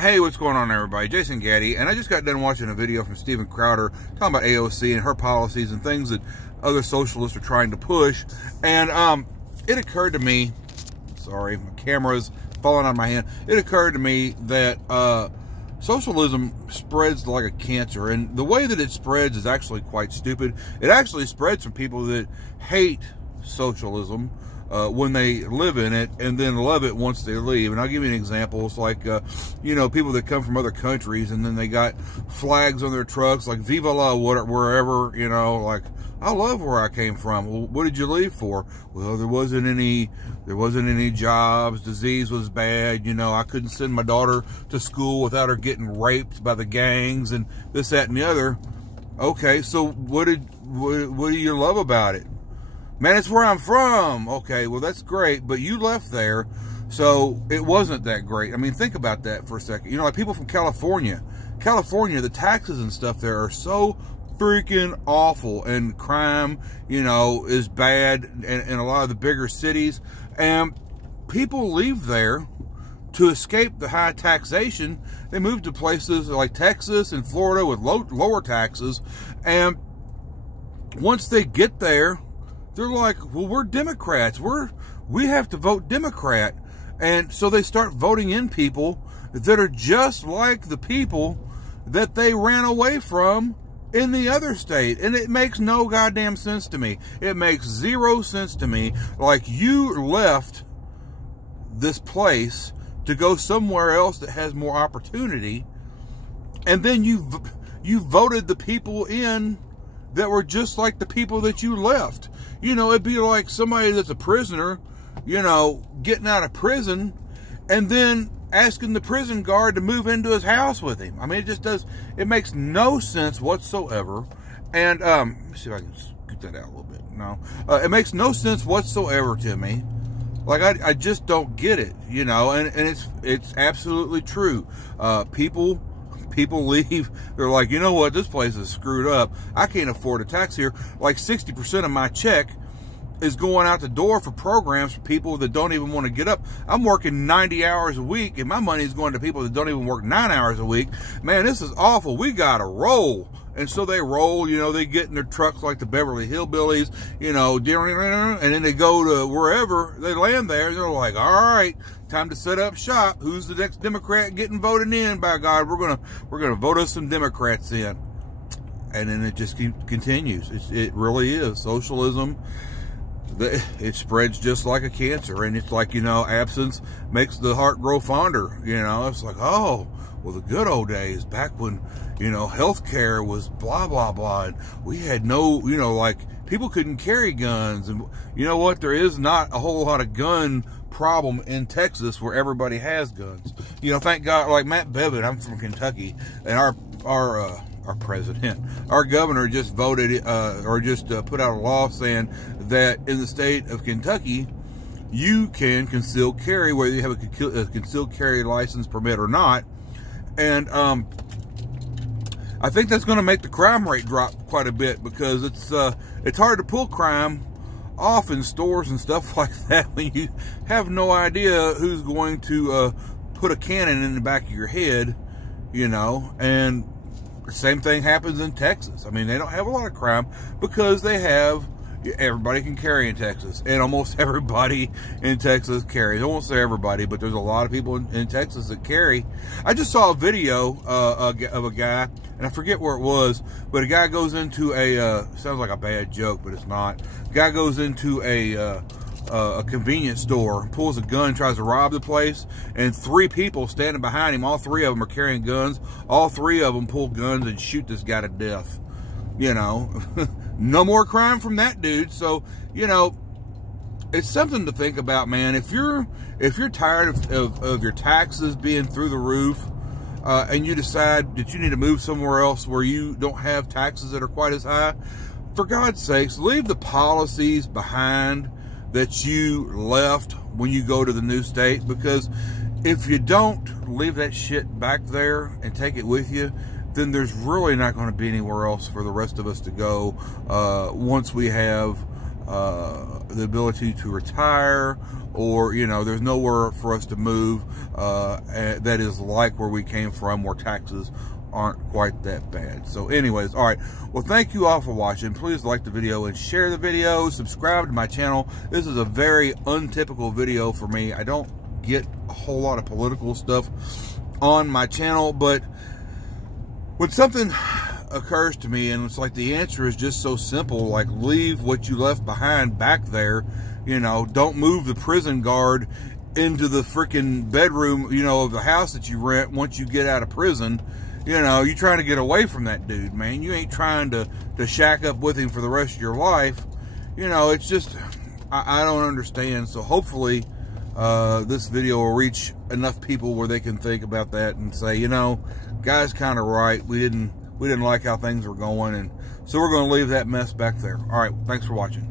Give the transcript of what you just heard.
Hey, what's going on, everybody? Jason Gaddy, and I just got done watching a video from Steven Crowder talking about AOC and her policies and things that other socialists are trying to push. And it occurred to me, sorry, my camera's falling out of my hand. It occurred to me that socialism spreads like a cancer, and the way that it spreads is actually quite stupid. It actually spreads from people that hate socialism when they live in it, and then love it once they leave. And I'll give you an example. It's like, you know, people that come from other countries, and then they got flags on their trucks, like Viva la wherever, you know, like, I love where I came from. Well, what did you leave for? Well, there wasn't any jobs. Disease was bad. You know, I couldn't send my daughter to school without her getting raped by the gangs and this, that, and the other. Okay, so what do you love about it? Man, it's where I'm from. Okay, well, that's great, but you left there, so it wasn't that great. I mean, think about that for a second. You know, like people from California, the taxes and stuff there are so freaking awful, and crime, you know, is bad in a lot of the bigger cities, and people leave there to escape the high taxation. They move to places like Texas and Florida with lower taxes, and once they get there, they're like, well, we're Democrats. We have to vote Democrat. And so they start voting in people that are just like the people that they ran away from in the other state. And it makes no goddamn sense to me. It makes zero sense to me. Like, you left this place to go somewhere else that has more opportunity, and then you voted the people in that were just like the people that you left. You know, it'd be like somebody that's a prisoner, you know, getting out of prison and then asking the prison guard to move into his house with him. I mean, it makes no sense whatsoever. And, let me see if I can scoot that out a little bit. No, it makes no sense whatsoever to me. Like, I just don't get it, you know, and it's absolutely true. People leave, they're like, you know what, this place is screwed up. I can't afford a tax here. Like 60% of my check is going out the door for programs for people that don't even want to get up. I'm working 90 hours a week, and my money is going to people that don't even work 9 hours a week. Man, this is awful. We got to roll. And so they roll, you know, they get in their trucks like the Beverly Hillbillies, you know, and then they go to wherever, they land there, and they're like, all right, time to set up shop. Who's the next Democrat getting voted in? By God, we're gonna vote us some Democrats in. And then it just continues. It really is. Socialism, it spreads just like a cancer. And it's like, you know, absence makes the heart grow fonder. You know, it's like, oh, well, the good old days back when, you know, healthcare was blah, blah, blah. And we had no, you know, like, people couldn't carry guns. And you know what? There is not a whole lot of gun problem in Texas where everybody has guns. You know, thank God, like Matt Bevin, I'm from Kentucky, and our president, our governor just voted, put out a law saying that in the state of Kentucky, you can conceal carry, whether you have a concealed carry license permit or not. And I think that's going to make the crime rate drop quite a bit, because it's hard to pull crime off in stores and stuff like that when you have no idea who's going to put a cannon in the back of your head, you know. And the same thing happens in Texas. I mean, they don't have a lot of crime because everybody can carry in Texas, and almost everybody in Texas carries. I won't say everybody, but there's a lot of people in Texas that carry. I just saw a video of a guy, and I forget where it was, but a guy goes into sounds like a bad joke, but it's not. A guy goes into a convenience store, pulls a gun, tries to rob the place, and 3 people standing behind him, all 3 of them are carrying guns. All 3 of them pull guns and shoot this guy to death. You know, no more crime from that dude. So, you know, it's something to think about, man. If you're tired of your taxes being through the roof, and you decide that you need to move somewhere else where you don't have taxes that are quite as high, for God's sakes, leave the policies behind that you left when you go to the new state. Because if you don't leave that shit back there and take it with you, then there's really not going to be anywhere else for the rest of us to go once we have the ability to retire, or, you know, there's nowhere for us to move that is like where we came from, where taxes aren't quite that bad. So anyways, all right, well, thank you all for watching. Please like the video and share the video. Subscribe to my channel. This is a very untypical video for me. I don't get a whole lot of political stuff on my channel, but when something occurs to me and it's like the answer is just so simple, like leave what you left behind back there, you know, don't move the prison guard into the freaking bedroom, you know, of the house that you rent once you get out of prison. You know, you're trying to get away from that dude, man. You ain't trying to shack up with him for the rest of your life. You know, it's just, I don't understand. So hopefully this video will reach enough people where they can think about that and say, you know, guy's kind of right. We didn't like how things were going, and so we're going to leave that mess back there. All right, thanks for watching.